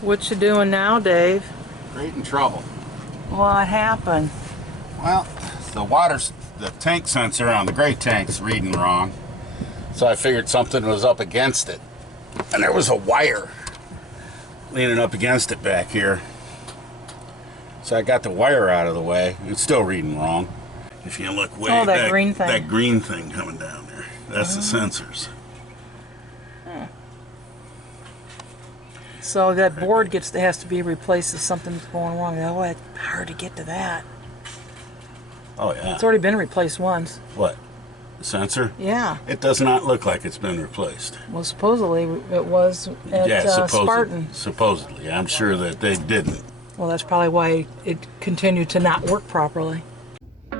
What you doing now, Dave? Great in trouble. What happened? Well, the tank sensor on the gray tank's reading wrong. So I figured something was up against it. And there was a wire leaning up against it back here. So I got the wire out of the way. It's still reading wrong. If you look way that back, green thing. that green thing coming down there, that's the sensors. So that board has to be replaced if something's going wrong. Oh, it's hard to get to that. Oh yeah. It's already been replaced once. What? The sensor? Yeah. It does not look like it's been replaced. Well, supposedly it was at Spartan. Supposedly. I'm sure that they didn't. Well, that's probably why it continued to not work properly.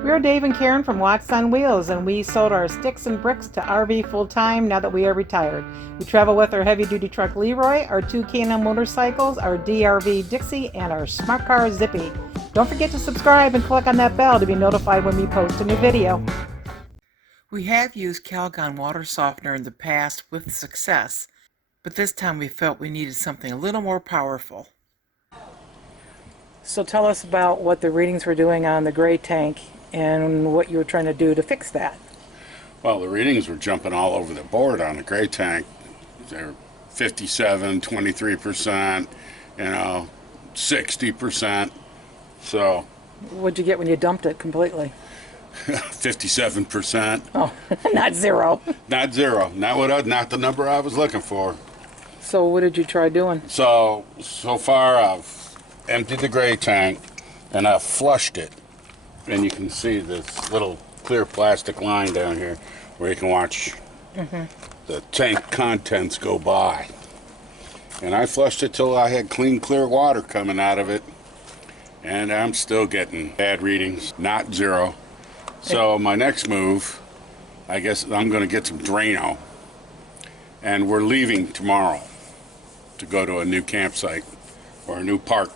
We're Dave and Karen from Watts on Wheels, and we sold our sticks and bricks to RV full-time now that we are retired. We travel with our heavy-duty truck Leroy, our two K&M motorcycles, our DRV Dixie, and our smart car Zippy. Don't forget to subscribe and click on that bell to be notified when we post a new video. We have used Calgon water softener in the past with success, but this time we felt we needed something a little more powerful. So tell us about what the readings were doing on the gray tank and what you were trying to do to fix that. Well, the readings were jumping all over the board on the gray tank. They're 57, 23%, 60%. So What'd you get when you dumped it completely? 57%. Oh, not zero. Not zero. Not the number I was looking for. So what did you try doing? So far I've emptied the gray tank and I've flushed it. And you can see this little clear plastic line down here where you can watch the tank contents go by. And I flushed it till I had clean, clear water coming out of it. And I'm still getting bad readings, not zero. So my next move, I guess I'm going to get some Drano. And we're leaving tomorrow to go to a new campsite or a new park.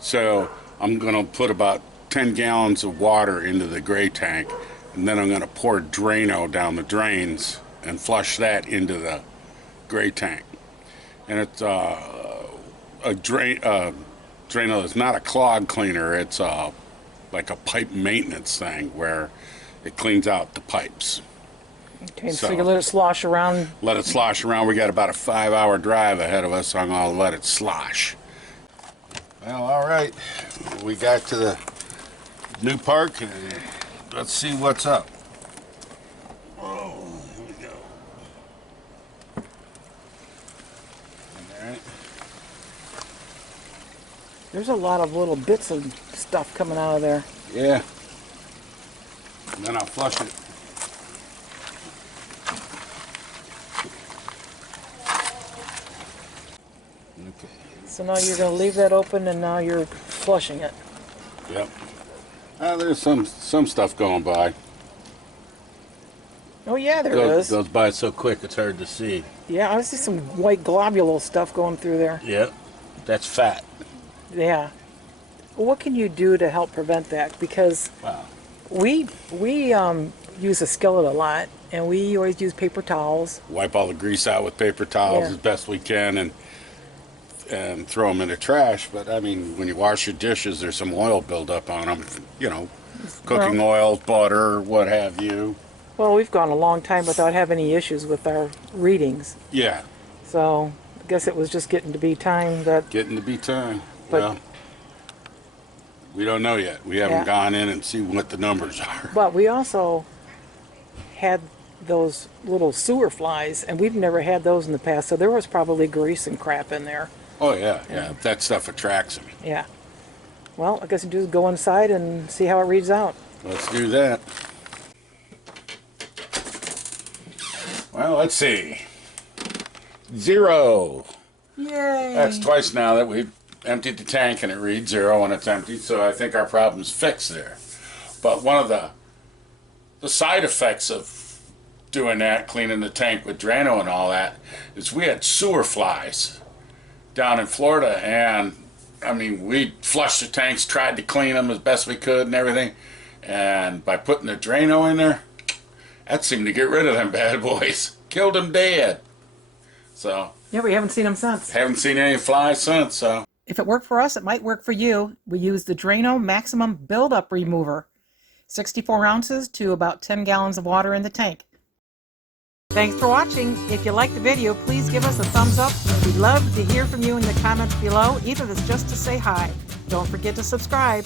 So I'm going to put about 10 gallons of water into the gray tank, and then I'm going to pour Drano down the drains and flush that into the gray tank. And it's Drano is not a clog cleaner. It's like a pipe maintenance thing where it cleans out the pipes. Okay, so you let it slosh around? Let it slosh around. We got about a 5-hour drive ahead of us, so I'm going to let it slosh. Well, all right. We got to the new park, and let's see what's up. Oh, here we go. All right. There's a lot of little bits of stuff coming out of there. Yeah. And then I'll flush it. Okay. So now you're going to leave that open, and now you're flushing it. Yep. There's some stuff going by. Oh yeah, there is. Goes by so quick it's hard to see. Yeah, I see some white globule stuff going through there. Yep. That's fat. Yeah. What can you do to help prevent that? Because we use a skillet a lot, and we always use paper towels. Wipe all the grease out with paper towels as best we can, and throw them in the trash. But I mean, when you wash your dishes, there's some oil buildup on them. Cooking oil, butter, what have you. Well, we've gone a long time without having any issues with our readings. Yeah. So I guess it was just getting to be time that. Getting to be time. But, well, we don't know yet. We haven't gone in and see what the numbers are. But we also had those little sewer flies, and we've never had those in the past, so there was probably grease and crap in there. Oh yeah. That stuff attracts them. Yeah. Well, I guess you just go inside and see how it reads out. Let's do that. Well, let's see. 0. Yay! That's twice now that we've emptied the tank and it reads 0 when it's empty, so I think our problem's fixed there. But one of the side effects of doing that, cleaning the tank with Drano and all that, is we had sewer flies down in Florida, and I mean, we flushed the tanks, tried to clean them as best we could and everything, and by putting the Drano in there, that seemed to get rid of them bad boys. Killed them dead. So Yeah, we haven't seen them since. Haven't seen any flies since, so. If it worked for us, it might work for you. We use the Drano Maximum Buildup Remover. 64 ounces to about 10 gallons of water in the tank. Thanks for watching. If you liked the video, please give us a thumbs up. We'd love to hear from you in the comments below, even if it's just to say hi. Don't forget to subscribe.